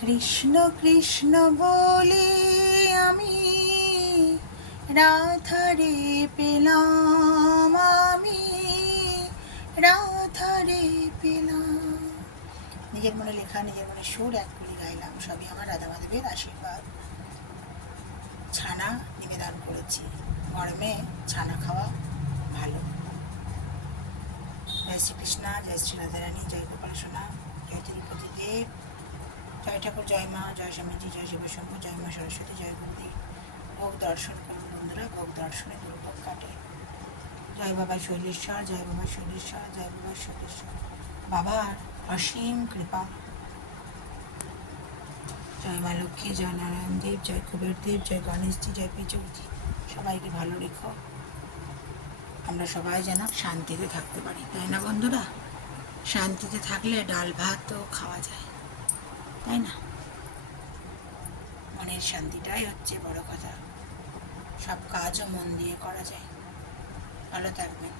কৃষ্ণ কৃষ্ণ বলে আমি রাধারে পেলাম, আমি রাধারে পেলাম। নিজের মনে লেখা, নিজের মনে সুর এক করে গাইলাম, সবই আমার রাধা মাধবের আশীর্বাদ। ছানা নিবেদন করেছি, গরমে ছানা খাওয়া ভালো। জয় শ্রীকৃষ্ণ, জয় শ্রী রাধারানী, জয় গোপাল সোনা, জয় তিরুপতি দেব, জয় ঠাকুর, জয় মা, জয় স্বামীজি, জয় শিবশম্ভু, জয় মা সরস্বতী, জয় গুরুদেব। ভোগ দর্শন করুন বন্ধুরা, ভোগ দর্শনে দুর্ভোগ কাটে। জয় বাবা শৈলেশ্বর, জয় বাবা শৈলেশ্বর, জয় বাবা শৈলেশ্বর। বাবার অসীম কৃপা। জয় মা লক্ষ্মী, জয় নারায়ণ দেব, জয় কুবের দেব, জয় গণেশজি, জয় পিচকজি। সবাইকে ভালো রেখো, আমরা সবাই যেন শান্তিতে থাকতে পারি, তাই না বন্ধুরা? শান্তিতে থাকলে ডাল ভাতও খাওয়া যায়, তাই না? মনের শান্তিটাই হচ্ছে বড় কথা, সব কাজও মন দিয়ে করা যায়। ভালো থাকবেন।